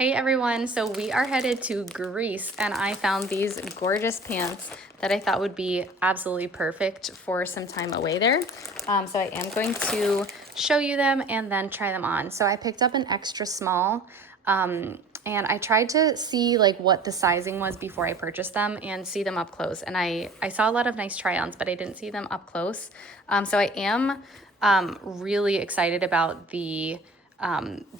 Hey everyone, so we are headed to Greece and I found these gorgeous pants that I thought would be absolutely perfect for some time away there. So I am going to show you them and then try them on. So I picked up an extra small and I tried to see like what the sizing was before I purchased them and see them up close. And I saw a lot of nice try-ons, but I didn't see them up close. So I am really excited about the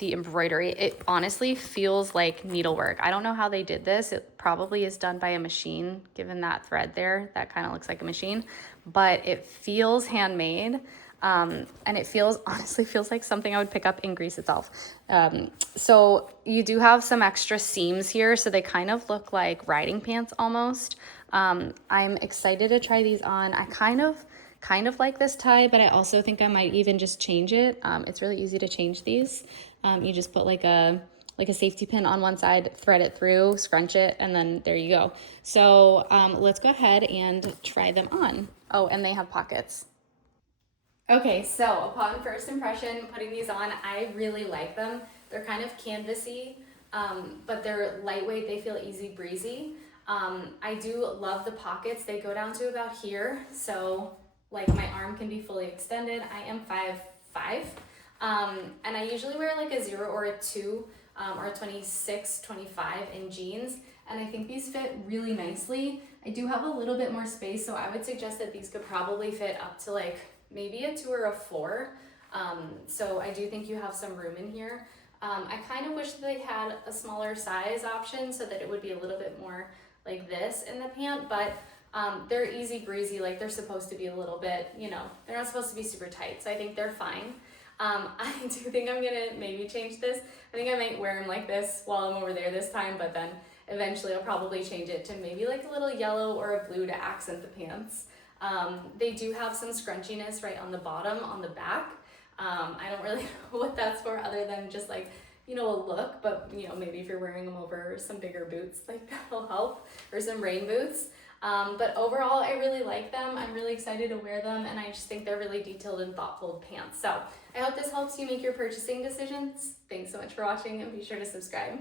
embroidery. It honestly feels like needlework. I don't know how they did this. It probably is done by a machine, given that thread there. That kind of looks like a machine, but it feels handmade. And it honestly feels like something I would pick up in Greece itself. So you do have some extra seams here, so they kind of look like riding pants almost. I'm excited to try these on. I kind of like this tie, but I also think I might even just change it. It's really easy to change these. You just put like a safety pin on one side, thread it through, scrunch it, and then there you go. So let's go ahead and try them on. Oh, and they have pockets. Okay, so upon first impression, putting these on, I really like them. They're kind of canvasy, but they're lightweight. They feel easy breezy. I do love the pockets. They go down to about here, so like my arm can be fully extended. I am 5'5", and I usually wear like a 0 or a 2 or a 26, 25 in jeans, and I think these fit really nicely. I do have a little bit more space, so I would suggest that these could probably fit up to like maybe a 2 or a 4. So I do think you have some room in here. I kind of wish they had a smaller size option so that it would be a little bit more like this in the pant, but they're easy breezy, like they're supposed to be a little bit, they're not supposed to be super tight, so I think they're fine. I do think I'm gonna maybe change this. I think I might wear them like this while I'm over there this time, but then eventually I'll probably change it to maybe like a little yellow or a blue to accent the pants. They do have some scrunchiness right on the bottom, on the back. I don't really know what that's for other than just like, a look, but maybe if you're wearing them over some bigger boots, like that'll help, or some rain boots. But overall, I really like them. I'm really excited to wear them, and I just think they're really detailed and thoughtful pants. So I hope this helps you make your purchasing decisions. Thanks so much for watching, and be sure to subscribe.